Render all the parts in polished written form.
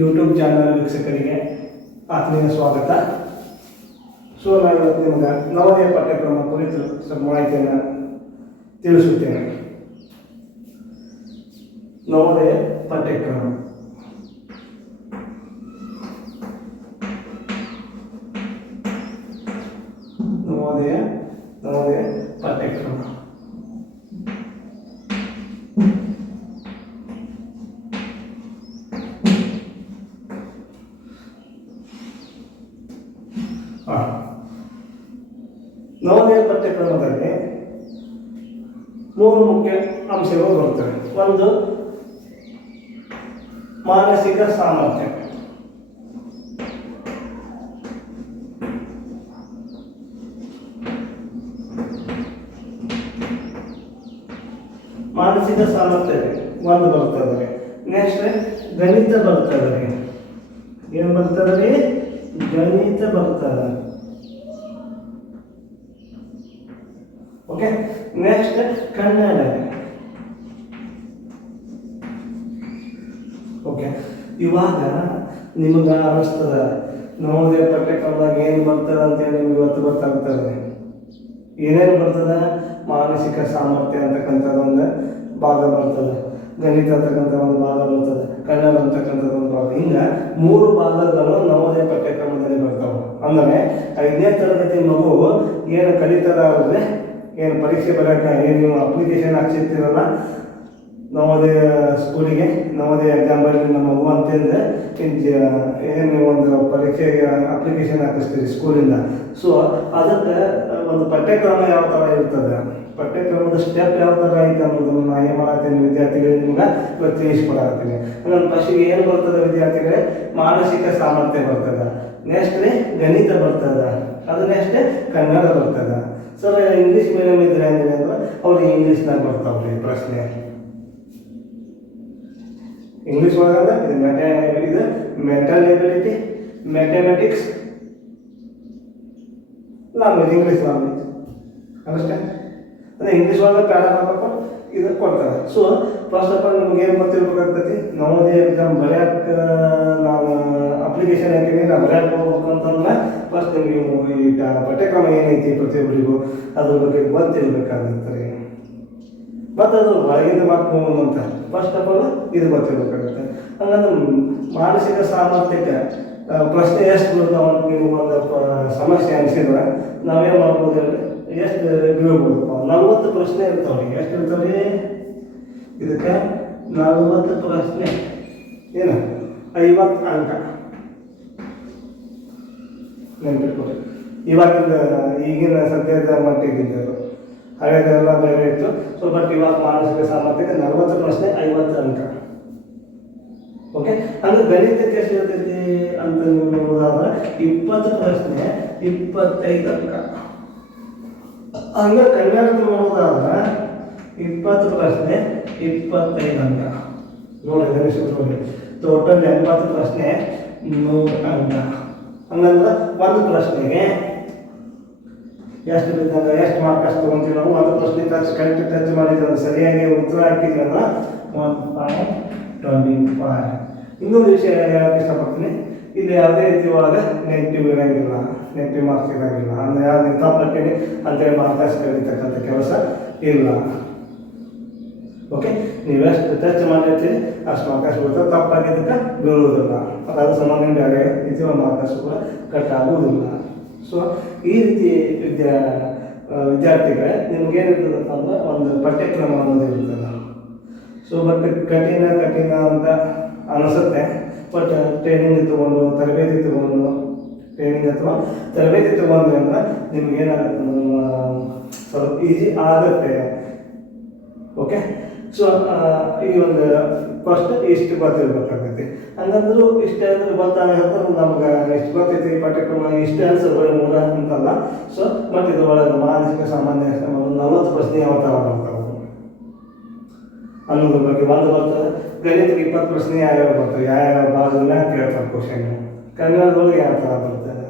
YouTube channel ವೀಕ್ಷಕರಿಗೆ ಆತ್ಮೀಯ ಸ್ವಾಗತ. ಸೊ ನಾನು ಇವತ್ತು ನಿಮಗೆ ನವೋದಯ ಪಠ್ಯಕ್ರಮ ಕುರಿತು ಸ್ವಲ್ಪ ಮಾಹಿತಿಯನ್ನು ತಿಳಿಸುತ್ತೇನೆ. ನವೋದಯ ಪಠ್ಯಕ್ರಮ ನವೋದಯ ಪಠ್ಯಕ್ರಮ ನವೋದಯ ಪಠ್ಯಕ್ರಮದಲ್ಲಿ 3 ಮುಖ್ಯ ಅಂಶಗಳು ಬರುತ್ತವೆ. ಒಂದು ಮಾನಸಿಕ ಸಾಮರ್ಥ್ಯ, ಒಂದು ಬರ್ತದೆ. ನೆಕ್ಸ್ಟ್ ಗಣಿತ ಬರ್ತದೆ. ಏನು ಬರ್ತದೆ? ಗಣಿತ ಬರ್ತದೆ. ಓಕೆ. ನೆಕ್ಸ್ಟ್ ಕನ್ನಡ. ಓಕೆ. ಇವಾಗ ನಿಮಗೆ ಅನಿಸ್ತದ ನವೋದಯ ಪಠ್ಯಕ್ರಮದಾಗ ಏನು ಬರ್ತದೆ ಅಂತೇಳಿ ನಿಮ್ಗೆ ಇವತ್ತು ಗೊತ್ತಾಗ್ತದೆ. ಏನೇನು ಬರ್ತದೆ? ಮಾನಸಿಕ ಸಾಮರ್ಥ್ಯ ಅಂತಕ್ಕಂಥದ್ದು ಒಂದು ಭಾಗ ಬರ್ತದೆ, ಗಣಿತ ಅಂತಕ್ಕಂಥ ಒಂದು ಭಾಗ ಬರ್ತದೆ, ಕನ್ನಡ ಅಂತಕ್ಕಂಥದ್ದು ಒಂದು ಭಾಗ. ಹಿಂಗೆ 3 ಭಾಗಗಳು ನವೋದಯ ಪಠ್ಯಕ್ರಮದಲ್ಲಿ ಬರ್ತಾವೆ. ಅಂದರೆ 5ನೇ ತರಗತಿ ಮಗು ಏನು ಕಲಿತದ ಅಂದರೆ, ಏನು ಪರೀಕ್ಷೆ ಬರೋಕ್ಕೆ ಏನು ನೀವು ಅಪ್ಲಿಕೇಶನ್ ಹಾಕ್ಸಿರ್ತೀರಲ್ಲ ನವೋದಯ ಸ್ಕೂಲಿಗೆ, ನವೋದಯ ಎಕ್ಸಾಮ್ ಬರೀ ನಮ್ಮ ಮಗು ಅಂತಂದರೆ ಏನು ಒಂದು ಪರೀಕ್ಷೆಗೆ ಅಪ್ಲಿಕೇಶನ್ ಹಾಕಿಸ್ತೀರಿ ಸ್ಕೂಲಿಂದ. ಸೊ ಅದಕ್ಕೆ ಒಂದು ಪಠ್ಯಕ್ರಮ ಯಾವ ಥರ ಇರ್ತದೆ, ಪಠ್ಯಕ್ರಮದ ಸ್ಟೆಪ್ ಯಾವ ಥರ ಐತೆ ಅನ್ನೋದನ್ನು ನಾನು ಏನು ಮಾಡ್ತೀನಿ ವಿದ್ಯಾರ್ಥಿಗಳಿಗೆ ನಿಮ್ಗೆ ಇವತ್ತು ತಿಳಿಸ್ಕೊಡಾಗ್ತೀನಿ. ನನ್ನ ಫಸ್ಟಿಗೆ ಏನು ಬರ್ತದೆ ವಿದ್ಯಾರ್ಥಿಗಳೇ? ಮಾನಸಿಕ ಸಾಮರ್ಥ್ಯ ಬರ್ತದೆ. ನೆಕ್ಸ್ಟ್ ಗಣಿತ ಬರ್ತದೆ. ಅದು ನೆಕ್ಸ್ಟ್ ಕನ್ನಡ ಬರ್ತದೆ. ಸರ್ ಇಂಗ್ಲೀಷ್ ಮೀಡಿಯಮ್ ಇದ್ರೆ ಅಂದರೆ ಅವ್ರಿಗೆ ಇಂಗ್ಲೀಷ್ನಾಗ ಬರ್ತಾವ್ರಿ ಪ್ರಶ್ನೆ. ಇಂಗ್ಲೀಷ್ ಒಳಗಂದ್ರೆ ಇದು mental ability, mathematics, language, English language ಅಷ್ಟೇ. ಅಂದರೆ ಇಂಗ್ಲೀಷ್ ಒಳಗೆ ಪ್ಯಾರಾಗ್ರಾಫ್ ಇದು ಕೊಡ್ತಾರೆ. ಸೊ ಫಸ್ಟ್ ಆಫ್ ಆಲ್ ನಿಮ್ಗೆ ಏನು ಗೊತ್ತಿರ್ಬೇಕಾಗ್ತೈತಿ, ನವೋದಯ ಎಕ್ಸಾಮ್ ಬರೆಯೋಕ್ಕೆ ನಾವು ಅಪ್ಲಿಕೇಶನ್ ಹಾಕಿದ್ರೆ ನಾವು ಬರೆಯೋಕ್ಕೆ ಹೋಗ್ಬೇಕು ಅಂತಂದ್ರೆ ಫಸ್ಟ್ ನಿಮಗೆ ಈ ಪಠ್ಯಕ್ರಮ ಏನೈತಿ ಪ್ರತಿಯೊಬ್ಬರಿಗೂ ಅದ್ರ ಬಗ್ಗೆ ಗೊತ್ತಿರಬೇಕಾಗುತ್ತೆ. ಮತ್ತು ಅದು ಒಳಗಿಂದ ಮಾತು ಅಂತ ಫಸ್ಟ್ ಆಫ್ ಆಲ್ ಇದು ಗೊತ್ತಿರಬೇಕಾಗುತ್ತೆ. ಹಂಗಂದ್ರೆ ಮಾನಸಿಕ ಸಾಮರ್ಥ್ಯಕ್ಕೆ ಪ್ರಶ್ನೆ ಎಷ್ಟು ಬರ್ತಾವ ಅಂತ ನೀವು ಒಂದು ಸಮಸ್ಯೆ ಅನಿಸಿದ್ರೆ ನಾವೇನು ಮಾಡ್ಬೋದು ಹೇಳಿ, ಎಷ್ಟು ಬೀಳ್ಬೋದು? 40 ಪ್ರಶ್ನೆ ಇರ್ತಾವ್ರಿ. ಎಷ್ಟು ಇರ್ತಾವ್ರಿ? ಇದಕ್ಕೆ 40 ಪ್ರಶ್ನೆ, ಏನು 50 ಅಂಕ ನೆನಪಿಟ್ಕೊಡಿ. ಇವಾಗಿಂದ ಈಗಿನ ಸದ್ಯದ ಮಟ್ಟಿಗಿದ್ದರು, ಹಳೆದೆಲ್ಲ ಬೇರೆ ಇತ್ತು. ಸೊ ಬಟ್ ಇವಾಗ ಮಾನಸಿಕ ಸಾಮರ್ಥ್ಯಕ್ಕೆ 40 ಪ್ರಶ್ನೆ 50 ಅಂಕ. ಓಕೆ. ಅಂದರೆ ಗಣಿತಕ್ಕೆ ಎಷ್ಟು ಇರ್ತೈತಿ ಅಂತ ನೀವು ನೋಡೋದಾದ್ರೆ 20 ಪ್ರಶ್ನೆ 25 ಅಂಕ. ಹಂಗೆ ಕನ್ನಡದ ನೋಡೋದಾದ್ರೆ 20 ಪ್ರಶ್ನೆ 25 ಅಂಕ. ನೋಡಿ ನೋಡಿ, ಟೋಟಲ್ 80 ಪ್ರಶ್ನೆ 100 ಅಂಕ. ಹಂಗಂದ್ರೆ ಒಂದು ಪ್ರಶ್ನೆಗೆ ಎಷ್ಟು ಬಿದ್ದಾಗ ಎಷ್ಟು ಮಾರ್ಕ್ಸ್ ತೊಗೊತೀವಿ ನಾವು? ಒಂದು ಪ್ರಶ್ನೆ ಟಚ್ ಮಾಡಿದ್ರೆ ಸರಿಯಾಗಿ ಉತ್ತರ ಹಾಕಿದ್ವಿ ಅಂದ್ರೆ 1.25. ಇನ್ನೊಂದು ವಿಷಯ ಹೇಳೋಕ್ಕೆ ಇಷ್ಟಪಡ್ತೀನಿ, ಇಲ್ಲಿ ಯಾವುದೇ ರೀತಿ ಒಳಗೆ ನೆಗೆಟಿವ್ ಇರೋಂಗಿಲ್ಲ, ನೆಗೆಟಿವ್ ಮಾರ್ಕ್ಸ್ ಇರೋಂಗಿಲ್ಲ. ಅಂದರೆ ಯಾರು ನೀವು ತಪ್ಪು ಅಂತೇಳಿ ಮಾರ್ಕ್ಸ್ ಕಲಿತಕ್ಕಂಥ ಕೆಲಸ ಇಲ್ಲ. ಓಕೆ. ನೀವೆಷ್ಟು ಟಚ್ ಮಾಡಿರ್ತೀರಿ ಅಷ್ಟು ಮಾರ್ಕ್ಸ್ ಬರ್ತದೆ, ತಪ್ಪಾಗಿದ್ದಕ್ಕೆ ಬೀಳುವುದಿಲ್ಲ. ಅದಾದ ಸಂಬಂಧ ಬೇರೆ ರೀತಿ ಒಂದು ಮಾರ್ಕ್ಸ್ ಕೂಡ ಕಟ್ ಆಗುವುದಿಲ್ಲ. ಸೊ ಈ ರೀತಿ ವಿದ್ಯಾರ್ಥಿಗಳೇ ನಿಮ್ಗೇನಿರ್ತದಪ್ಪ ಅಂದ್ರೆ ಒಂದು ಪಠ್ಯಕ್ರಮ ಅನ್ನೋದು ಇರ್ತದೆ. ಸೊ ಬಟ್ ಕಠಿಣ ಅಂತ ಅನಿಸುತ್ತೆ. ಬಟ್ ಟ್ರೈನಿಂಗ್ ತೊಗೊಂಡು ತರಬೇತಿ ತೊಗೊಂಡ್ರೆ ಅಂದ್ರೆ ನಿಮ್ಗೇನಾಗುತ್ತೆ ಸ್ವಲ್ಪ ಈಸಿ ಆಗುತ್ತೆ. ಓಕೆ. ಸೊ ಈ ಒಂದು ಫಸ್ಟ್ ಇಷ್ಟು ಗೊತ್ತಿರ್ಬೇಕಾಗೈತಿ. ಹಂಗಂದ್ರೂ ಇಷ್ಟೇ ಅಂದ್ರೆ ಗೊತ್ತಾಗಂದ್ರೆ ನಮ್ಗೆ ಇಷ್ಟು ಗೊತ್ತೈತಿ ಪಠ್ಯಕ್ರಮ ಇಷ್ಟೇ ಅನ್ಸೋದು 3 ಅಂತಲ್ಲ. ಸೊ ಮತ್ತು ಇದು ಒಳಗೆ ಮಾನಸಿಕ ಸಾಮಾನ್ಯ 40 ಪ್ರಶ್ನೆ ಯಾವ ಥರ ಬರ್ತಾವೆ ಅನ್ನೋದ್ರ ಬಗ್ಗೆ ಒಂದು ಬರ್ತದೆ. ಗಣಿತಕ್ಕೆ 20 ಪ್ರಶ್ನೆ ಯಾವ್ಯಾವ ಬರ್ತವೆ, ಯಾವ್ಯಾವ ಭಾಗದನ್ನ ಕೇಳ್ತಾರೆ ಕ್ವಶನ್. ಕನ್ನಡದೊಳಗೆ ಯಾವ ಥರ ಬರ್ತದೆ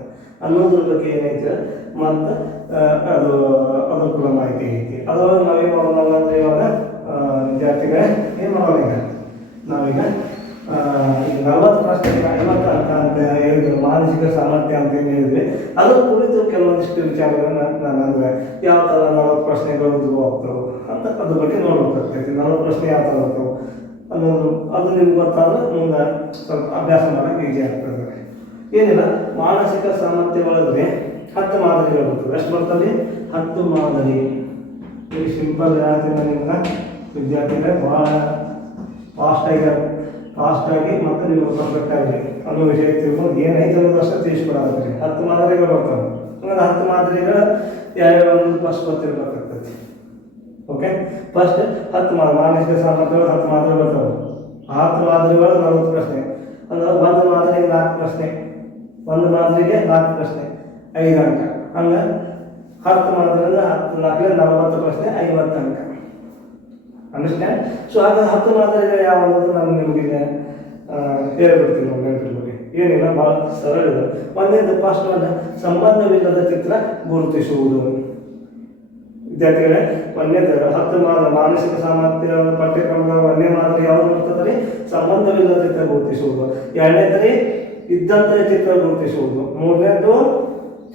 ಅನ್ನೋದ್ರ ಬಗ್ಗೆ ಏನೈತೆ ಮತ್ತು ಅದ್ರ ಕೂಡ ಮಾಹಿತಿ ಐತಿ. ಅದರೊಳಗೆ ನಾವೇನು ಮಾಡೋಣ ಅಂದರೆ ಇವಾಗ ವಿದ್ಯಾರ್ಥಿಗಳೇ ಏನು ಮಾಡೋಣ, ಈಗ ನಾವೀಗ 40 ಅದರ ಕುರಿತು ಕೆಲವೊಂದಿಷ್ಟು ವಿಚಾರಗಳನ್ನ ನಾನು ಅಂದರೆ ಯಾವ ಥರ 40 ಪ್ರಶ್ನೆಗಳು ಉದ್ಭವ ಆಗ್ತವೆ ಅಂತ ಅದ್ರ ಬಗ್ಗೆ ನೋಡ್ಬೇಕಾಗ್ತೈತಿ. 40 ಪ್ರಶ್ನೆ ಯಾವ ಥರ ಆಗ್ತವೆ ಅನ್ನೋದು ಅದು ನಿಮ್ಗೆ ಗೊತ್ತಾದ್ರೆ ಮುಂದೆ ಸ್ವಲ್ಪ ಅಭ್ಯಾಸ ಮಾಡೋಕ್ಕೆ ಈಸಿ ಆಗ್ತದೆ. ಏನಿಲ್ಲ, ಮಾನಸಿಕ ಸಾಮರ್ಥ್ಯ ಒಳಗೆ 10 ಮಾದರಿಗಳು ಬರ್ತವೆ. ಎಷ್ಟು ಬರ್ತವೆ? 10 ಮಾದರಿ. ಈ ಸಿಂಪಲ್ ಹೇಳ್ತೀನಿ ನಿಮ್ಗೆ ವಿದ್ಯಾರ್ಥಿಗಳೇ, ಭಾಳ ಫಾಸ್ಟಾಗಿ ಮತ್ತು ನೀವು ಪರ್ಫೆಕ್ಟ್ ಆಗಿ ಅನ್ನೋ ವಿಷಯ ತಿಳ್ಕೊಂಡು ಏನೈತೆ ಅನ್ನೋದು ಅಷ್ಟೇ ತಿಳಿಸ್ಕೊಡಾಗ್ತದೆ. 10 ಮಾದರಿಗಳು ಬರ್ತವೆ. ಹಂಗಂದ್ರೆ 10 ಮಾದರಿಗಳು ಯಾವ್ಯಾವ ಫಸ್ಟ್ ಗೊತ್ತಿರ್ಬೇಕಾಗ್ತೈತಿ. ಓಕೆ, ಫಸ್ಟ್ 10 ಮಾನಸಿಕ ಸಾಮರ್ಥ್ಯಗಳು 10 ಮಾದರಿ ಬರ್ತವೆ. 10 ಮಾದರಿಗಳು 40 ಪ್ರಶ್ನೆ ಅಂದ್ರೆ ಒಂದು ಮಾದರಿಗೆ 4 ಪ್ರಶ್ನೆ, ಒಂದು ಮಾದರಿಗೆ 4 ಪ್ರಶ್ನೆ 5 ಅಂಕ. ಹಂಗೆ 10 ಮಾದರಿಂದ 10 4 40 ಪ್ರಶ್ನೆ 50 ಅಂಕ. ಅಂಡರ್ಸ್ಟ್ಯಾಂಡ್? ಸೊ ಆಗ 10 ಮಾದರಿಗಳು ಯಾವ ಅನ್ನೋದು ನಾನು ನಿಮಗೆ ಹೇಳ್ಬಿಡ್ತೀನಿ. ನಮ್ಮ ನೆನಪಿರ್ಬೋದು, ಏನಿಲ್ಲ, ಭಾಳ ಸರಳ ಇದೆ. ಒಂದೇದು ಫಸ್ಟ್ ಒಂದು ಸಂಬಂಧವಿಲ್ಲದ ಚಿತ್ರ ಗುರುತಿಸುವುದು. ವಿದ್ಯಾರ್ಥಿಗಳೇ, ಒಂದೇದು 10 ಮಾನಸಿಕ ಸಾಮರ್ಥ್ಯ ಪಠ್ಯಕ್ರಮದ ಒಂದೇ ಮಾದರಿ ಯಾವುದು ಬರ್ತದೆ? ಸಂಬಂಧವಿಲ್ಲದ ಚಿತ್ರ ಗುರುತಿಸುವುದು. ಎರಡನೇದ್ರಿ ಇದ್ದಂತೆ ಚಿತ್ರ ಗುರುತಿಸುವುದು. ಮೂರನೇದು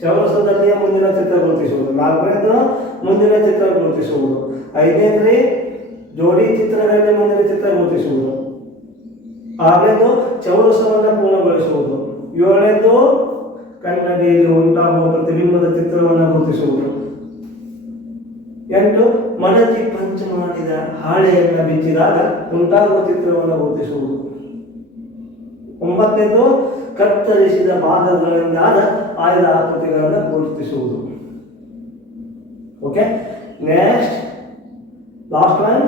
ಚೌರಸದಲ್ಲಿಯ ಮುಂದಿನ ಚಿತ್ರ ಗುರುತಿಸುವುದು. ನಾಲ್ಕನೇದು ಮುಂದಿನ ಚಿತ್ರ ಗುರುತಿಸುವುದು. ಐದನೇದ್ರಿ ಜೋಡಿ ಚಿತ್ರಗಳಲ್ಲಿ ಮುಂದಿನ ಚಿತ್ರ ಗುರುತಿಸುವುದು. ಆರನೇದು ಚೌರಸವನ್ನು ಪೂರ್ಣಗೊಳಿಸುವುದು. ಏಳನೇದು ಕನ್ನಡಿಯಲ್ಲಿ ಉಂಟಾಗುವ ಪ್ರತಿಬಿಂಬದ ಚಿತ್ರವನ್ನು ಗುರುತಿಸುವುದು. 8 ಮಡಚಿ ಪಂಚ್ ಮಾಡಿದ ಹಾಳೆಯನ್ನು ಬಿಚ್ಚಿದಾಗ ಉಂಟಾಗುವ ಚಿತ್ರವನ್ನು ಗುರುತಿಸುವುದು. 9ನೇದು ಕತ್ತರಿಸಿದ ಭಾಗಗಳಿಂದಾದ ಆಯ್ದ ಆಕೃತಿಗಳನ್ನು ಗುರುತಿಸುವುದು. ಓಕೆ, ನೆಕ್ಸ್ಟ್ ಲಾಸ್ಟ್ ಒನ್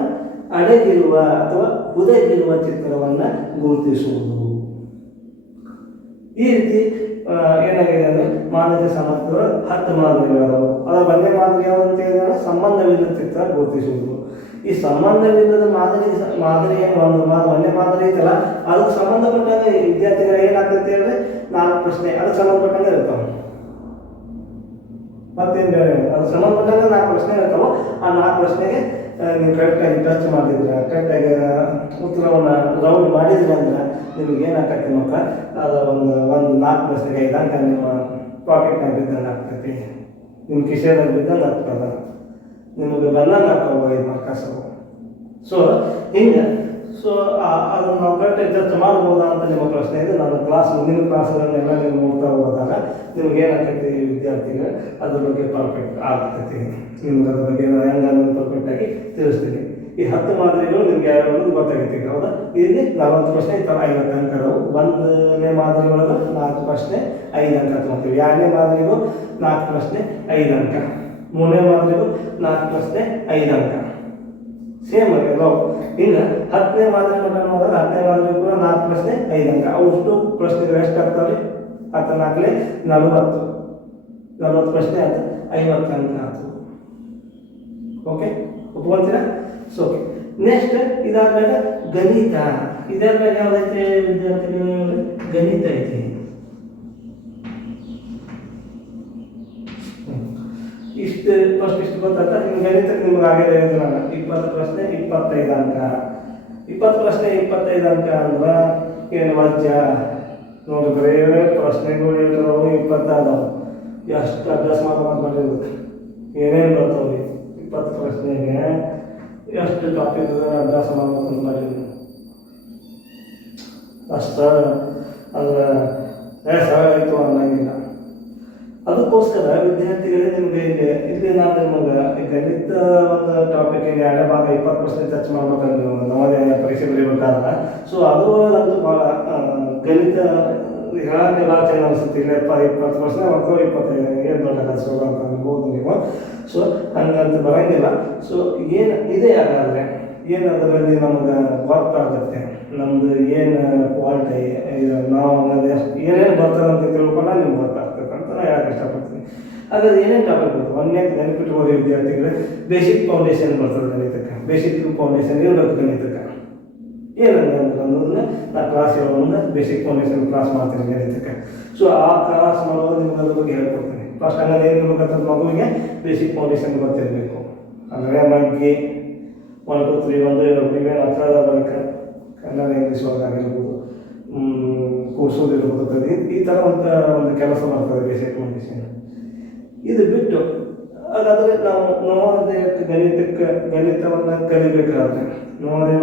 ಅಡಗಿರುವ ಅಥವಾ ಹುದಗಿರುವ ಚಿತ್ರವನ್ನು ಗುರುತಿಸುವುದು. ಈ ರೀತಿ ಏನಾಗಿದೆ ಅಂದರೆ ಮಾನಸಿಕ ಸಾಮರ್ಥ್ಯಗಳು 10 ಮಾದರಿಗಳು. ಅದರ ಒಂದೇ ಮಾದರಿ ಯಾವುದಂತ ಹೇಳಿದ್ರೆ ಸಂಬಂಧವಿಲ್ಲದ ಚಿತ್ರ ಗುರುತಿಸುವುದು. ಈ ಸಂಬಂಧವಿಲ್ಲದ ಮಾದರಿ ಏನು ಒಂದೇ ಮಾದರಿ ಐತಲ್ಲ, ಅದಕ್ಕೆ ಸಂಬಂಧಪಟ್ಟಂಗೆ ವಿದ್ಯಾರ್ಥಿಗಳು ಏನಾಗ್ತೈತೆ ಹೇಳಿದ್ರೆ 4 ಪ್ರಶ್ನೆ ಅದಕ್ಕೆ ಸಂಬಂಧಪಟ್ಟಂಗೆ ಇರ್ತಾವೆ. ಮತ್ತೇನು ಬೇರೆ, ಅದಕ್ಕೆ ಸಂಬಂಧಪಟ್ಟಂಗೆ 4 ಪ್ರಶ್ನೆ ಇರ್ತಾವೆ. ಆ 4 ಪ್ರಶ್ನೆಗೆ ನೀವು ಕರೆಕ್ಟಾಗಿ ಟಚ್ ಮಾಡಿದ್ರೆ, ಕರೆಕ್ಟಾಗಿ ಉತ್ತರವನ್ನು ರೌಂಡ್ ಮಾಡಿದ್ರೆ ಅಂದ್ರೆ ನಿಮಗೆ ಏನಾಗ್ತೈತಿ ಮಕ್ಕಳ, ಅದು ಒಂದು 4 ಪ್ರಶ್ನೆಗೆ 5 ಅಂಕ ನಿಮ್ಮ ಪಾಕೆಟ್ನಾಗ ಬಿದ್ದಂಗೆ ಆಗ್ತೈತಿ, ನಿಮ್ಮ ಕಿಶೆದಾಗ ಬಿದ್ದಂಗೆ ಆಗ್ತದೆ, ನಿಮಗೆ ಬಂದಂಗೆ ಆಗ್ತಾವೆ 5 ಮಾರ್ಕಸು. ಸೊ ಹಿಂಗೆ ಅದನ್ನು ನಾವು ಕರೆಕ್ಟಾಗಿ ಚರ್ಚೆ ಮಾಡ್ಬೋದಾ ಅಂತ ನಿಮ್ಮ ಪ್ರಶ್ನೆ ಇದೆ. ನನ್ನ ಮುಂದಿನ ಕ್ಲಾಸ್ಗಳನ್ನೆಲ್ಲ ನೀವು ನೋಡ್ತಾ ಹೋದಾಗ ನಿಮ್ಗೆ ಏನಾಗ್ತೈತಿ ವಿದ್ಯಾರ್ಥಿಗಳು ಅದ್ರ ಬಗ್ಗೆ ಪರ್ಫೆಕ್ಟ್ ಆಗ್ತೈತಿ. ನಿಮ್ಗೆ ಅದ್ರ ಬಗ್ಗೆ ಹೆಂಗೆ ಪರ್ಫೆಕ್ಟಾಗಿ ತಿಳಿಸ್ತೀನಿ. ಈ 10 ಮಾದರಿಗಳು ನಿಮ್ಗೆ ಯಾವ್ಯಾವುದು ಗೊತ್ತಾಗೈತಿ. ಹೌದಾ? ಇಲ್ಲಿ 40 ಪ್ರಶ್ನೆ ಈ ಥರ 50 ಅಂಕಗಳು. 1ನೇ ಮಾದರಿ ಒಳಗೆ 4 ಪ್ರಶ್ನೆ 5 ಅಂಕ ತೊಗೊತೀವಿ. 2ನೇ ಮಾದರಿಗೂ 4 ಪ್ರಶ್ನೆ 5 ಅಂಕ. 3ನೇ ಮಾದರಿಗೂ 4 ಪ್ರಶ್ನೆ 5 ಅಂಕ. ಸೇಮ್ ಆಗಿಲ್ಲ. ಇನ್ನು 10ನೇ ಮಾದರಿ ಮಟ್ಟ ನೋಡಿದ್ರೆ 10ನೇ ಮಾದರಿ ಕೂಡ 4 ಪ್ರಶ್ನೆ 5 ಅಂಕ. ಅಷ್ಟು ಪ್ರಶ್ನೆಗಳು ಎಷ್ಟು ಆಗ್ತಾವೆ? 10 4 40 ಪ್ರಶ್ನೆ ಆಯ್ತು, 50 ಅಂಕ ಆಯ್ತು. ಓಕೆ, ಒಪ್ಕೊಂತೀರಾ? ಸೊ ಓಕೆ, ನೆಕ್ಸ್ಟ್ ಇದಾದ್ಮೇಲೆ ಗಣಿತ. ಇದಾದ್ಮೇಲೆ ಯಾವ್ದೈತೆ ವಿದ್ಯಾರ್ಥಿಗಳು? ಗಣಿತ ಐತಿ. ಇಷ್ಟು ಗೊತ್ತಾಗ್ತಾ ನಿಮ್ಗೆ ಗಣಿತಕ್ಕೆ ನಿಮ್ಗೆ ಆಗಿರೋ ನಾನು 20 ಪ್ರಶ್ನೆ 25 ಅಂಕ. 20 ಪ್ರಶ್ನೆ 25 ಅಂಕ ಅಂದ್ರೆ ಏನು ವಜ್ಜ ನೋಡಿದ್ರೆ ಪ್ರಶ್ನೆಗಳು ಇರ್ತಾವೆ 20 ಅದಾವೆ. ಎಷ್ಟು ಅಭ್ಯಾಸ ಮಾಡಿರ್ಬೇಕು, ಏನೇನು ಬರ್ತಾವೆ 20 ಪ್ರಶ್ನೆಗೆ ಎಷ್ಟು ಟಾಪಿಕ್ ಅಭ್ಯಾಸ ಮಾಡ್ಬೇಕಂತ ಮಾಡಿದ್ವಿ ಅಷ್ಟು. ಅಂದ್ರೆ ಸರಳ ಆಯಿತು ಅನ್ನಂಗಿಲ್ಲ. ಅದಕ್ಕೋಸ್ಕರ ವಿದ್ಯಾರ್ಥಿಗಳೇ ನಿಮಗೆ ಇಲ್ಲಿ ನಾನು ನಿಮಗೆ ಗಣಿತ ಒಂದು ಟಾಪಿಕ್ 2 ಭಾಗ 20 ಪ್ರಶ್ನೆ ಟಚ್ ಮಾಡ್ಬೇಕಂದ್ರೆ ನೀವು ನವೋದಯ ಪರೀಕ್ಷೆ ಬರೀಬೇಕಾದ್ರೆ. ಸೊ ಅದರೊಳಗಂತೂ ಭಾಳ ಗಣಿತ ಹೇಳಕ್ಕೆ ಭಾಳ ಚೆನ್ನಾಗಿ ಅನಿಸುತ್ತೆ. ಇಲ್ಲ 20 ಪ್ರಶ್ನೆ ಮಾಡ್ಕೋ 25 ಏನು ದೊಡ್ಡ ಕಲಿಸೋ ಅಂತ ಅನ್ಬೋದು ನೀವು. ಸೊ ಹಂಗಂತ ಬರೋಂಗಿಲ್ಲ. ಸೊ ಏನು ಇದೆ ಹಾಗಾದರೆ ಏನು ಅದರಲ್ಲಿ ನಮ್ಗೆ ಗೊತ್ತಾಗುತ್ತೆ, ನಮ್ಮದು ಏನು ಕ್ವಾಲಿಟಿ ನಾವು ಏನೇನು ಬರ್ತಾರೆ ಅಂತ ತಿಳ್ಕೊಂಡ ನಿಮ್ಗೆ ಗೊತ್ತಾಗ್ತದೆ ಅಂತ ನಾನು ಹೇಳಕ್ಕೆ ಇಷ್ಟಪಡ್ತೀನಿ. ಹಾಗಾದ್ರೆ ಏನೇನು ಟಾಪಿಕ್ ಬರ್ತದೆ? ಒಂದೇ ನೆನಪಿಟ್ಕೋರಿ ವಿದ್ಯಾರ್ಥಿಗಳು, ಬೇಸಿಕ್ ಫೌಂಡೇಶನ್ ಬರ್ತದೆ ಗಣಿತಕ್ಕೆ. ಬೇಸಿಕ್ ಫೌಂಡೇಶನ್ ಇರಬೇಕು ಗಣಿತಕ್ಕೆ. ಏನಂದ್ರೆ ಅನ್ನೋದನ್ನ ನಾನು ಕ್ಲಾಸ್ ಹೇಳೋದನ್ನ ಬೇಸಿಕ್ ಫೌಂಡೇಶನ್ ಕ್ಲಾಸ್ ಮಾಡ್ತೀನಿ ಗಣಿತಕ್ಕೆ. ಸೊ ಆ ಕ್ಲಾಸ್ ಮಾಡೋದು ನಿಮ್ಗೆ ಅದ್ರ ಬಗ್ಗೆ ಹೇಳ್ಕೊಡ್ತೀನಿ. ಫಸ್ಟ್ ಹಂಗಂದ್ರೆ ಏನು ಇರ್ಬೇಕಂತ ಮಗುವಿಗೆ ಬೇಸಿಕ್ ಫೌಂಡೇಶನ್ ಗೊತ್ತಿರಬೇಕು. ಅಂದರೆ ಮಗ್ಗಿ 1 2 3 1 2 3 ಅಕ್ಷರದ ಬಳಿಕ ಕನ್ನಡ ಇಂಗ್ಲೀಷ್ ಒಳಗಾಗಿರ್ಬೋದು, ಕೂಡಿಸೋದಿರ್ಬೋದು, ಈ ಥರ ಒಂದು ಕೆಲಸ ಮಾಡ್ತದೆ ಬೇಸಿಕ್ ಕಂಡೀಷನ್. ಇದು ಬಿಟ್ಟು ಹಾಗಾದರೆ ನಾವು ನವೋದಯಕ್ಕೆ ಗಣಿತವನ್ನು ಕಲಿಬೇಕಾದ್ರೆ, ನವೋದಯ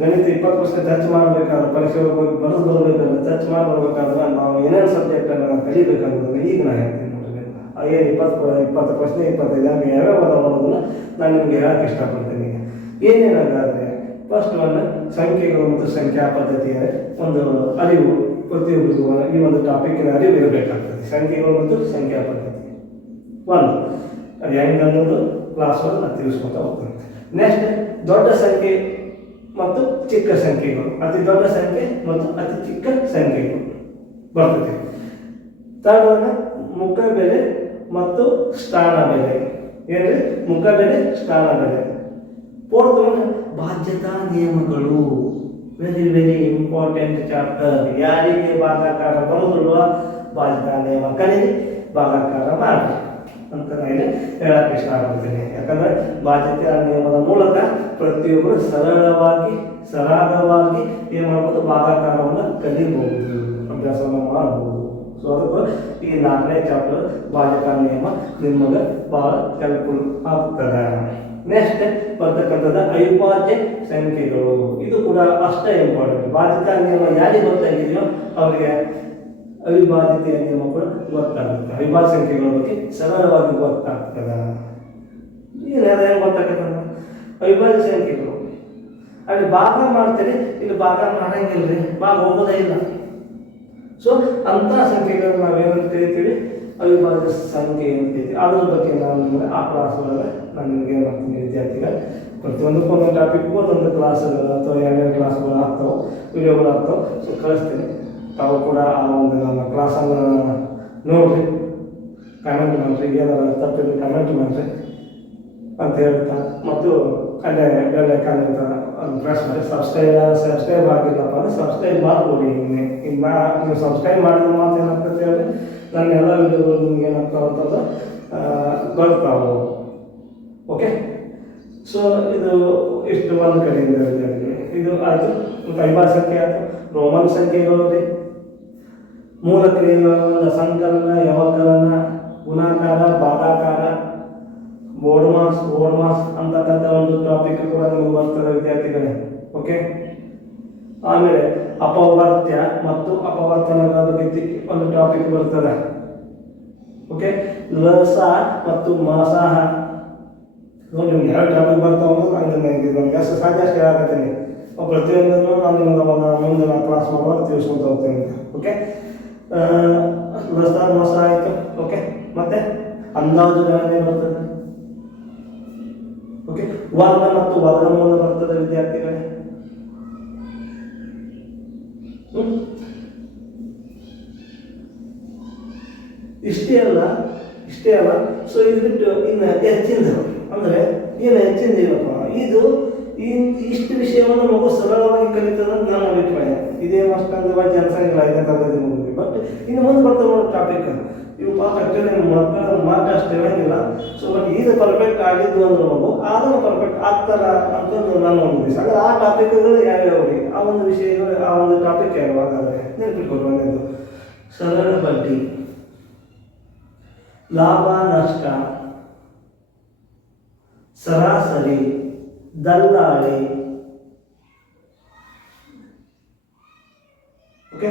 ಗಣಿತ 20% ಟಚ್ ಮಾಡಬೇಕಾದ್ರೆ, ಪರೀಕ್ಷೆ ಹೋಗಿ ಬರೆದು ಬರಬೇಕಾದ್ರೆ, ಟಚ್ ಮಾಡಿ ಬರ್ಬೇಕಾದ್ರೆ ನಾವು ಏನೇನು ಸಬ್ಜೆಕ್ಟನ್ನು ಕಲಿಬೇಕನ್ನೋದನ್ನು ಈಗ ನಾನು ಹೇಳ್ತೀನಿ ನೋಡ್ರಿ. ಏನು 20 ಪ್ರಶ್ನೆ 25 ಹಂಗೆ ಯಾವ್ಯಾವ ಅನ್ನೋದನ್ನು ನಾನು ನಿಮಗೆ ಹೇಳಕ್ಕೆ ಇಷ್ಟಪಡ್ತೀನಿ. ಏನೇನಾದರೆ ಫಸ್ಟ್ ಸಂಖ್ಯೆಗಳು ಮತ್ತು ಸಂಖ್ಯಾ ಪದ್ಧತಿಯ ಒಂದು ಅರಿವು ಪ್ರತಿಯೊಬ್ಬರಿಗೂ ಈ ಒಂದು ಟಾಪಿಕ್ಕಿನ ಅರಿವು ಇರಬೇಕಾಗ್ತದೆ. ಸಂಖ್ಯೆಗಳು ಮತ್ತು ಸಂಖ್ಯಾ ಪದ್ಧತಿ ಅದು ಹೆಂಗೆ ಅನ್ನೋದು ಕ್ಲಾಸ್ ನಾನು ತಿಳಿಸ್ಕೊತಾ ಹೋಗ್ತೀನಿ. ನೆಕ್ಸ್ಟ್ ದೊಡ್ಡ ಸಂಖ್ಯೆ ಮತ್ತು ಚಿಕ್ಕ ಸಂಖ್ಯೆಗಳು, ಅತಿ ದೊಡ್ಡ ಸಂಖ್ಯೆ ಮತ್ತು ಅತಿ ಚಿಕ್ಕ ಸಂಖ್ಯೆಗಳು ಬರ್ತದೆ. ಥರ್ಡ್ ಮುಖ ಬೆಲೆ ಮತ್ತು ಸ್ಥಾನ ಬೆಲೆ. ಏನ್ರಿ ಮುಖ ಬೆಲೆ ಸ್ಥಾನ ಬೆಲೆ. ಫೋರ್ತ್ ಬಾಧ್ಯತಾ ನಿಯಮಗಳು, ವೆರಿ ವೆರಿ ಇಂಪಾರ್ಟೆಂಟ್ ಚಾಪ್ಟರ್. ಯಾರಿಗೆ ಭಾಗಾಕಾರ ಬರೋದಿಲ್ವ ಬಾಧ್ಯತಾ ನಿಯಮ ಕಲೀರಿ, ಭಾಗಾಕಾರ ಮಾಡಿ ಅಂತ ನಾನು ಹೇಳಕ್ಕೆ ಇಷ್ಟಪಡ್ತೀನಿ. ಯಾಕಂದರೆ ಬಾಧ್ಯತಾ ನಿಯಮದ ಮೂಲಕ ಪ್ರತಿಯೊಬ್ಬರು ಸರಾಗವಾಗಿ ಏನು ಮಾಡ್ಬೋದು, ಭಾಗಾಕಾರವನ್ನು ಕಲಿಬಹುದು, ಅಭ್ಯಾಸವನ್ನು ಮಾಡಬಹುದು. ಸೊ ಅದಕ್ಕೆ ಈ 4ನೇ ಚಾಪ್ಟರ್ ಬಾಧ್ಯತಾ ನಿಯಮ ನಿಮಗೆ ಭಾಳ ಹೆಲ್ಪ್ಫುಲ್ ಆಗ್ತದೆ. ನೆಕ್ಸ್ಟ್ ಬರ್ತಕ್ಕಂಥದ್ದು ಅವಿಭಾಜ್ಯ ಸಂಖ್ಯೆಗಳು. ಇದು ಕೂಡ ಅಷ್ಟೇ ಇಂಪಾರ್ಟೆಂಟ್. ಬಾಧ್ಯತಾ ನಿಯಮ ಯಾರಿಗೆ ಗೊತ್ತಾಗಿದೆಯೋ ಅವರಿಗೆ ಅವಿಭಾಜ್ಯತೆಯ ನಿಯಮ ಕೂಡ ಗೊತ್ತಾಗುತ್ತೆ. ಅವಿಭಾಜ್ಯ ಸಂಖ್ಯೆಗಳ ಬಗ್ಗೆ ಸರಳವಾಗಿ ಗೊತ್ತಾಗ್ತದೆ. ಏನು ಹೆಂಗೆ ಗೊತ್ತಾಗ್ತದೆ? ಅವಿಭಾಜ್ಯ ಸಂಖ್ಯೆಗಳು ಅಲ್ಲಿ ಭಾಗ ಮಾಡ್ತೀರಿ, ಇಲ್ಲಿ ಭಾಗ ಮಾಡಂಗಿಲ್ಲ, ಭಾಗ ಹೋಗೋದೇ ಇಲ್ಲ. ಸೊ ಅಂಥ ಸಂಖ್ಯೆಗಳು ನಾವೇನಂತ ಕರಿತೀವಿ, ಅವಿಭಾಜ್ಯ ಸಂಖ್ಯೆ ಅಂತ ಕರಿತೀವಿ. ಅದ್ರ ಬಗ್ಗೆ ನಾನು ನಿಮಗೆ ಆ ಕ್ಲಾಸ್ ಒಳಗೆ ನಾನು ನಿಮಗೆ ಏನು ಮಾಡ್ತೀನಿ, ವಿದ್ಯಾರ್ಥಿಗಳು ಪ್ರತಿಯೊಂದಕ್ಕೂ ಒಂದೊಂದು ಟಾಪಿಕ್ಗೂ ಒಂದೊಂದು ಕ್ಲಾಸ್ಗಳು ಅಥವಾ 2 ಕ್ಲಾಸ್ಗಳು ಆಗ್ತಾವೆ, ವಿಡಿಯೋಗಳು ಆಗ್ತಾವೆ. ಸೊ ಕಳಿಸ್ತೀನಿ, ತಾವು ಕೂಡ ಆ ಒಂದು ನನ್ನ ಕ್ಲಾಸನ್ನು ನೋಡಿರಿ, ಕಮೆಂಟ್ ಮಾಡಿರಿ, ಏನಾರ ತಪ್ಪಿದ್ರೆ ಕಮೆಂಟ್ ಮಾಡಿರಿ ಅಂತ ಹೇಳ್ತಾ, ಮತ್ತು ಅಲ್ಲೇ ಬೆಲ್ ಐಕಾನ್ ಇರ್ತಾರೆ ಅದನ್ನು ಪ್ರೆಸ್ ಮಾಡಿ. ಸಬ್ಸ್ಕ್ರೈಬ್ ಆಗಿಲ್ಲಪ್ಪ ಅಂದರೆ ಸಬ್ಸ್ಕ್ರೈಬ್ ಮಾಡ್ಬೋದು. ಇನ್ನು ನೀವು ಸಬ್ಸ್ಕ್ರೈಬ್ ಮಾಡಿದ ಮಾತು ಏನಾಗ್ತದೆ ಹೇಳಿ, ನನ್ನ ಎಲ್ಲ ವಿಡಿಯೋಗಳು ನಿಮ್ಗೆ ಏನಾಗ್ತಾವೆ ಅಂತಂದ್ರೆ ಬರ್ತಾವೆ. ಓಕೆ, ಸೊ ಇದು ಇಷ್ಟು ಒಂದು ಕಡೆಯಿಂದ ವಿದ್ಯಾರ್ಥಿಗಳು ಇದು ಆಯಿತು. ಮತ್ತು ಅವಿಭಾಜ್ಯ ಸಂಖ್ಯೆ ಆಯಿತು. ರೋಮನ್ ಸಂಖ್ಯೆಗಳು ರೀ, ಮೂಲ ಕ್ರಿಯೆಗಳ ಸಂಕಲನ, ವ್ಯವಕಲನ, ಗುಣಾಕಾರ, ಭಾಗಾಕಾರ, ಬೋರ್ಡ್ ಮಾಸ್ ಅಂತಕ್ಕಂಥ ಒಂದು ಟಾಪಿಕ್ ಕೂಡ ನಿಮಗೆ ಬರ್ತದೆ ವಿದ್ಯಾರ್ಥಿಗಳೇ. ಓಕೆ, ಆಮೇಲೆ ಅಪವರ್ತ್ಯ ಮತ್ತು ಅಪವರ್ತನಗಳ ಬಗ್ಗೆ ಒಂದು ಟಾಪಿಕ್ ಬರ್ತದೆ. ಓಕೆ, ಲಸ ಮತ್ತು ಮಸಾಹ ನೋಡಿ, ನಿಮ್ಗೆ ಯಾವ ಟಾಪಿಕ್ ಬರ್ತಾವ ಹಂಗೆ ನಮ್ಗೆ ಎಷ್ಟು ಸಾಧ್ಯ ಅಷ್ಟು ಹೇಳಕತ್ತೀನಿ. ಪ್ರತಿಯೊಂದನ್ನು ನಾನು ನಿಮಗೆ ಮುಂದೆ ನಾನು ಕ್ಲಾಸ್ ಮಾಡುವಾಗ ತಿಳಿಸ್ಕೊತ ಹೋಗ್ತೀನಿ. ಓಕೆ, ಲಸ ಮಸ ಆಯಿತು. ಓಕೆ, ಮತ್ತೆ ಅಂದಾಜು ಗಣನೆ ಬರ್ತದೆ. ಓಕೆ, ವರ್ಗ ಮತ್ತು ವರ್ಗಮೂಲ ಬರ್ತದೆ ವಿದ್ಯಾರ್ಥಿಗಳೇ. ಇಷ್ಟೇ ಅಲ್ಲ. ಸೊ ಇದು ಬಿಟ್ಟು ಇನ್ನು ಹೆಚ್ಚಿನದು ಅಂದರೆ ಏನು ಹೆಚ್ಚಿನದಿಲ್ಲಪ್ಪ, ಇದು ಇಷ್ಟು ವಿಷಯವನ್ನು ಮಗು ಸರಳವಾಗಿ ಕಲಿತದೆ ಅಂತ ನನ್ನ ಅಭಿಪ್ರಾಯ. ಇದೇನು ಅಷ್ಟೊಂದು ವಾಜ್ಯ ಅನ್ಸಂಗಿಲ್ಲ 5ನೇ ತರಗತಿ ಮಗುವಿಗೆ. ಬಟ್ ಇನ್ನು ಮುಂದೆ ಬರ್ತಾ ನೋಡೋ ಟಾಪಿಕ್ ಇವು ಪಾಪ ಆ್ಯಕ್ಚುಲಿ ಮಕ್ಕಳ ಮಾತ್ರ ಅಷ್ಟು ಇರೋಂಗಿಲ್ಲ. ಸೊ ಬಟ್ ಇದು ಪರ್ಫೆಕ್ಟ್ ಆಗಿದ್ದು ಅಂದ್ರೆ ಮಗು ಅದನ್ನು ಪರ್ಫೆಕ್ಟ್ ಆಗ್ತಾರ ಅಂತಂದು ನಾನು ಒಂದು ದಿವಸ ಅಂದರೆ ಆ ಟಾಪಿಕ್ಗಳು ಯಾವ್ಯಾವ ರೀ, ಆ ಒಂದು ವಿಷಯಗಳು, ಆ ಒಂದು ಟಾಪಿಕ್ ಯಾವಾಗಾದರೆ ನೆನಪಿಟ್ಕೊಂಡು ಒಂದೇದು ಸರಳ ಬಡ್ಡಿ, ಲಾಭ ನಷ್ಟ, ಸರಾಸರಿ, ದಲ್ಲಾಳಿ. ಓಕೆ,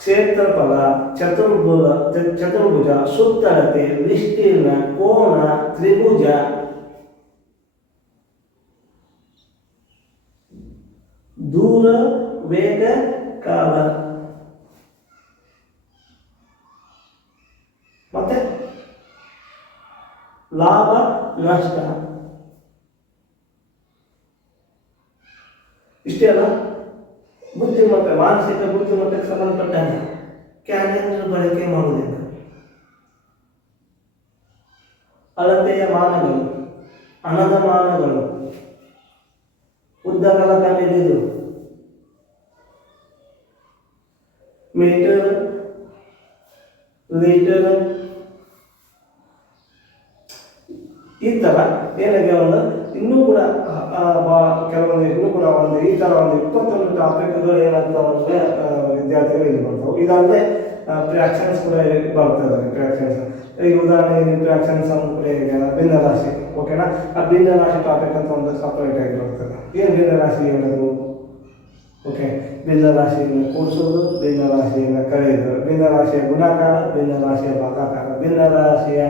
ಕ್ಷೇತ್ರಫಲ, ಚತುರ್ಭುಜ, ಸುತ್ತಳತೆ, ವಿಸ್ತೀರ್ಣ, ಕೋನ, ತ್ರಿಭುಜ, ದೂರ, ವೇಗ, ಕಾಲ, ಮತ್ತೆ ಲಾಭ ನಷ್ಟ. ಇಷ್ಟೇ ಅಲ್ಲ, ಬುದ್ಧಿಮತ್ತೆ, ಮಾನಸಿಕ ಬುದ್ಧಿಮಟ್ಟಕ್ಕೆ ಸಂಬಂಧಪಟ್ಟಾಗ ಕ್ಯಾಲೆಂಡರ್ ಬಳಕೆ ಮಾಡುವುದಿಲ್ಲ. ಅಳತೆಯ ಮಾನಗಳು, ಹಣದ ಮಾನಗಳು, ಉದ್ದಗಲ ಕಂಡಿಡಿದು, ಮೀಟರ್, ಲೀಟರ್, ಈ ಥರ ಏನಾಗ್ಯಾವ ಇನ್ನೂ ಕೂಡ ಕೆಲವೊಂದು ಇನ್ನೂ ಕೂಡ ಈ ಥರ 21 ಟಾಪಿಕ್ಗಳು ಏನಾಗ್ತಾವೆ ಅಂದರೆ ವಿದ್ಯಾರ್ಥಿಗಳು ಇಲ್ಲಿ ಬರ್ತಾವೆ. ಇದಲ್ಲದೆ ಫ್ರ್ಯಾಕ್ಷನ್ಸ್ ಕೂಡ ಬರ್ತದೆ. ಫ್ರ್ಯಾಕ್ಷನ್ಸ್ ಈಗ ಉದಾಹರಣೆಗೆ ಫ್ರ್ಯಾಕ್ಷನ್ಸ್ ಅಂದ್ಬಿಟ್ಟು ಈಗ ಭಿನ್ನರಾಶಿ, ಓಕೆನಾ? ಆ ಭಿನ್ನರಾಶಿ ಟಾಪಿಕ್ ಅಂತ ಒಂದು ಸಪ್ರೇಟ್ ಆಗಿ ಬರ್ತದೆ. ಏನು ಭಿನ್ನರಾಶಿ ಹೇಳೋದು? ಓಕೆ, ಭಿನ್ನರಾಶಿಯನ್ನು ಕೂಡಿಸೋದು, ಭಿನ್ನರಾಶಿಯನ್ನು ಕಳೆಯೋದು, ಭಿನ್ನರಾಶಿಯ ಗುಣಾಕಾರ, ಭಿನ್ನರಾಶಿಯ ಭಾಗಾಕಾರ, ಭಿನ್ನರಾಶಿಯ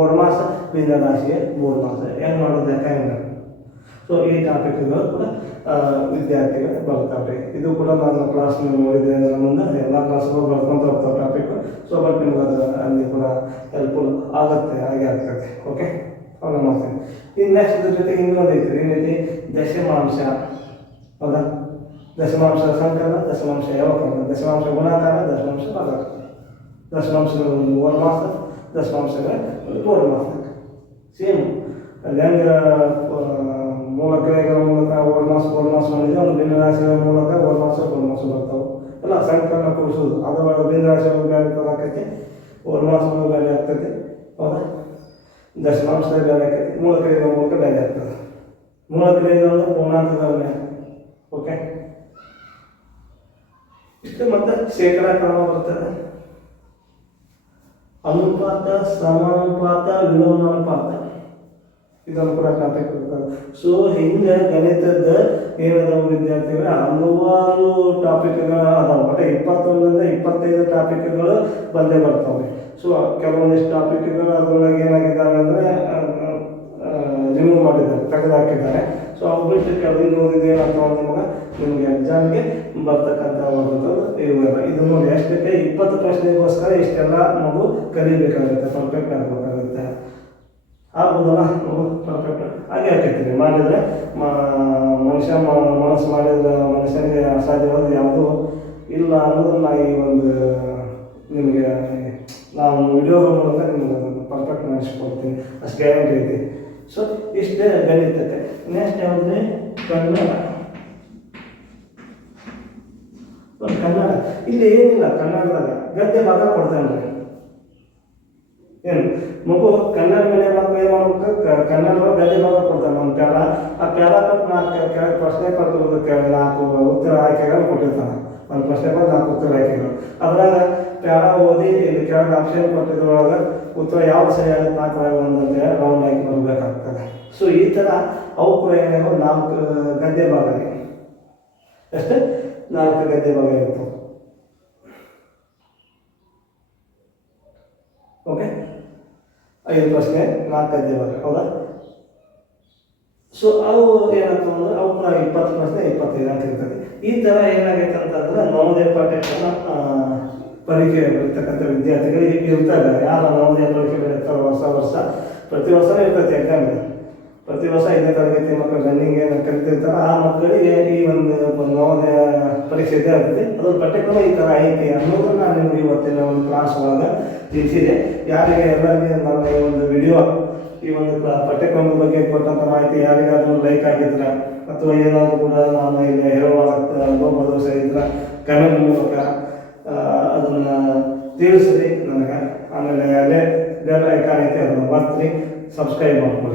ಓಡ್ಮಾಸ, ಭಿನ್ನರಾಶಿಯ ಮೂರ್ಮಾಸ, ಹೆಂಗೆ ಮಾಡೋದು ಹೆಂಗೆ. ಸೊ ಈ ಟಾಪಿಕ್ಗಳು ಕೂಡ ವಿದ್ಯಾರ್ಥಿಗಳು ಬರ್ತಾವೆ. ಇದು ಕೂಡ ನನ್ನ ಕ್ಲಾಸ್ ನೀವು ನೋಡಿದೆ ಅದರ ಮುಂದೆ ಎಲ್ಲ ಕ್ಲಾಸ್ಗಳು ಬರ್ಕೊಂತ ಹೋಗ್ತಾವೆ ಟಾಪಿಕ್. ಸೊ ಬಟ್ ನಿಮ್ಗೆ ಅದು ಅಲ್ಲಿ ಕೂಡ ಹೆಲ್ಪ್ಫುಲ್ ಆಗುತ್ತೆ, ಹಾಗೆ ಆಗ್ತದೆ. ಓಕೆ, ಅವಾಗ ಮಾಡ್ತೀನಿ. ಇನ್ನು ನೆಕ್ಸ್ಟ್ ಇದ್ರ ಜೊತೆಗೆ ಇನ್ನೊಂದು ಐತ್ರಿ, ಏನೈತಿ? ದಶಮಾಂಶ. ಹೌದಾ? ದಶಮಾಂಶ ಸಂಕಲನ, ದಶಮಾಂಶ ಯಾವಕಲನ, ದಶಮಾಂಶ ಗುಣಾಕಾರ, ದಶಮಾಂಶ ಭಾಗಾಕಾರ, ದಶಮಾಂಶಗಳ ಒಂದು ಓಡ್ಮಾಸ, ದಶಮಾಂಶಗಳ ತೋಡ್ಮಾಸ. ಸೇಮ್ ಅಲ್ಲಿ ಹೆಂಗೆ ಮೂಲಕ್ರಿಯೆಗಳ ಮೂಲಕ ಓಡ್ಮಾಸ ಮಾಡಿದ್ರೆ ಒಂದು ಭಿನ್ನರಾಶಿಗಳ ಮೂಲಕ ಓಡ್ಮಾಸ ಬರ್ತಾವೆ. ಅಲ್ಲ, ಸಂಕಲನ ಕೂಡಿಸೋದು ಅದರೊಳಗೆ ಭಿನ್ನರಾಶಿಗಳ ಬೇರೆ ಆಕೈತಿ, ಓಡ್ಮಾಸಗಳ ಬೇರೆ ಆಗ್ತೈತಿ. ಹೌದಾ? ದಶಮಾಂಶದ ಬೇರೆ ಆಕೈತಿ, ಮೂಲಕ್ರಿಯೆಗಳ ಮೂಲಕ ಬೇರೆ ಆಗ್ತದೆ. ಮೂಲಕ್ರಿಯೆಗಳ ಪೂರ್ಣಾಂಕಗಳ ಮೇಲೆ. ಓಕೆ, ಇಷ್ಟು. ಮತ್ತೆ ಶೇಕಡಾ ಕ್ರಮ ಬರ್ತದೆ, ಅನುಪಾತ, ಸಮಾನುಪಾತ, ವಿಲೋಮಾನುಪಾತ, ಇದನ್ನು ಕೂಡ ಟಾಪಿಕ್ ಬರ್ತದೆ. ಸೊ ಹಿಂಗೆ ಗಣಿತದ ಏನದಾವ ವಿದ್ಯಾರ್ಥಿಗಳು ಹಲವಾರು ಟಾಪಿಕ್ಗಳು ಅದಾವೆ. ಮತ್ತು 21ರಿಂದ 25 ಟಾಪಿಕ್ಗಳು ಬಂದೇ ಬರ್ತವೆ. ಸೊ ಕೆಲವೊಂದಿಷ್ಟು ಟಾಪಿಕ್ಗಳು ಅದರೊಳಗೆ ಏನಾಗಿದ್ದಾವೆ ಅಂದರೆ ರಿಮೂವ್ ಮಾಡಿದ್ದಾರೆ, ತೆಗೆದುಹಾಕಿದ್ದಾರೆ. ಸೊ ಅವು ಬಿಟ್ಟು ಕೆಲವು ಓದಿದೆ ಏನಾಗ್ತಾವೆ ನಿಮಗೆ ಎಕ್ಸಾಮ್ಗೆ ಬರ್ತಕ್ಕಂಥದ್ದು ಇವೆಲ್ಲ. ಇದು ನೋಡಿ ಎಷ್ಟಕ್ಕೆ 20 ಪ್ರಶ್ನೆಗೋಸ್ಕರ ಇಷ್ಟೆಲ್ಲ ನಾವು ಕಲಿಬೇಕಾಗುತ್ತೆ, ಪರ್ಫೆಕ್ಟ್ ಆಗಬೇಕಾಗುತ್ತೆ. ಆಗ್ಬೋದಲ್ಲ ನಾವು ಪರ್ಫೆಕ್ಟ್ ಹಾಗೆ ಹಾಕೈತೀವಿ ಮಾಡಿದರೆ ಮನುಷ್ಯ ಮನಸ್ಸು ಮಾಡಿದ್ರೆ ಮನುಷ್ಯನಿಗೆ ಅಸಾಧ್ಯವಾದ ಯಾವುದೂ ಇಲ್ಲ ಅನ್ನೋದನ್ನು ಈ ಒಂದು ನಿಮಗೆ ನಾವು ವಿಡಿಯೋದ ಮೂಲಕ ನಿಮಗೆ ಅದನ್ನು ಪರ್ಫೆಕ್ಟ್ ಮಾಡಿಸ್ಕೊಡ್ತೀನಿ, ಅಷ್ಟು ಗ್ಯಾರಂಟಿ ಐತಿ. ಸೊ ಇಷ್ಟೇ ಗಣಿತಕ್ಕೆ. ನೆಕ್ಸ್ಟ್ ಯಾವುದೇ ಕನ್ನಡ. ಕನ್ನಡ ಇಲ್ಲಿ ಏನಿಲ್ಲ, ಕನ್ನಡದಾಗ ಗದ್ಯ ಭಾಗ ಕೊಡ್ತಾನೆ. ಏನು ಮಗು ಕನ್ನಡ ಮೀಡಿಯಂ ಮಕ್ಕಳು ಏನು ಮಾಡ್ಬೇಕು? ಕನ್ನಡ ಗದ್ಯ ಭಾಗ ಕೊಡ್ತಾನೆ ಒಂದು ಪ್ಯಾರ. ಆ ಪ್ಯಾರ ಕೊಟ್ಟು 4 ಪ್ರಶ್ನೆ ಕೊಟ್ಟು 4 ಉತ್ತರ ಆಯ್ಕೆಗಳು ಕೊಟ್ಟಿರ್ತಾನೆ. ಒಂದು ಪ್ರಶ್ನೆ ಕೊಟ್ಟು 4 ಉತ್ತರ ಆಯ್ಕೆಗಳು. ಅದ್ರಾಗ ಪ್ಯಾರ ಓದಿ ಇಲ್ಲಿ ಕೆಳಗೆ ಆಪ್ಷನ್ ಕೊಟ್ಟಿದ್ರೊಳಗೆ ಉತ್ತರ ಯಾವ್ದು ಸರಿಯಾಗುತ್ತೆ 4 ಒಂದಂತೆ ರೌಂಡ್ ಆಗಿ ಬರಬೇಕಾಗ್ತದೆ. ಸೊ ಈ ಥರ ಅವು ಕೂಡ ಏನಾಗ 4 ಗದ್ಯ ಭಾಗ ಅಷ್ಟೇ, 4 ಗದ್ಯ ಭಾಗ ಇರ್ತವೆ. ಓಕೆ, 5 ಪ್ರಶ್ನೆ 4 ಗದ್ಯ ಭಾಗ. ಹೌದಾ? ಸೊ ಅವು ಏನಾಗ್ತವೆ ಅಂದ್ರೆ ಅವು ಕೂಡ 20 ಪ್ರಶ್ನೆ 25 ಅಂತ ಇರ್ತದೆ. ಈ ಥರ ಏನಾಗೈತೆ ಅಂತಂದ್ರೆ ನವೋದಯ ಪಾಠ್ಯಕ್ರಮ ಪರೀಕ್ಷೆ ಬರೀತಕ್ಕಂಥ ವಿದ್ಯಾರ್ಥಿಗಳಿಗೆ ಇರ್ತಾರೆ. ಯಾರು ನವೋದಯ ಪರೀಕ್ಷೆ ಬರೀತಾರೆ ವರ್ಷ ಪ್ರತಿ ವರ್ಷವೂ ಇರ್ತೈತೆ ಎಕ್ಸಾಮ್. ಪ್ರತಿ ವರ್ಷ 5ನೇ ತರಗತಿ ಮಕ್ಕಳು ರನ್ನಿಂಗ್ ಏನು ಕಲಿತಿರ್ತಾರೆ ಆ ಮಕ್ಕಳಿಗೆ ಈ ಒಂದು ನವೋದಯ ಪರೀಕ್ಷೆ ಇದ್ದೇ ಆಗ್ತದೆ. ಅದ್ರ ಪಠ್ಯಕ್ರಮ ಈ ಥರ ಐತಿ ಅನ್ನೋದನ್ನು ನಾನು ನಿಮಗೆ ಇವತ್ತಿನ ಒಂದು ಕ್ಲಾಸ್ ಒಳಗೆ ತಿಳಿಸಿದೆ. ಯಾರಿಗೆ ಎಲ್ಲರಿಗೆ ನನ್ನ ಈ ಒಂದು ವಿಡಿಯೋ ಈ ಒಂದು ಪಠ್ಯಕ್ರಮದ ಬಗ್ಗೆ ಕೊಟ್ಟಂಥ ಮಾಹಿತಿ ಯಾರಿಗಾದ್ರೂ ಲೈಕ್ ಆಗಿದ್ರೆ ಅಥವಾ ಏನಾದರೂ ಕೂಡ ನಾನು ಇಲ್ಲಿ ಹೇಳುವಾಗ ಅನುಭವ ಸರಿ ಇದ್ರೆ ಕಮೆಂಟ್ ಮೂಲಕ ಅದನ್ನು ತಿಳಿಸ್ರಿ ನನಗೆ. ಆಮೇಲೆ ಅಲ್ಲೇ ಬೆಲ್ ಐಕಾನ್ ಐತೆ ಅದನ್ನು ಬರ್ತೀರಿ, ಸಬ್ಸ್ಕ್ರೈಬ್ ಮಾಡ್ಕೊಳ್ಳಿ.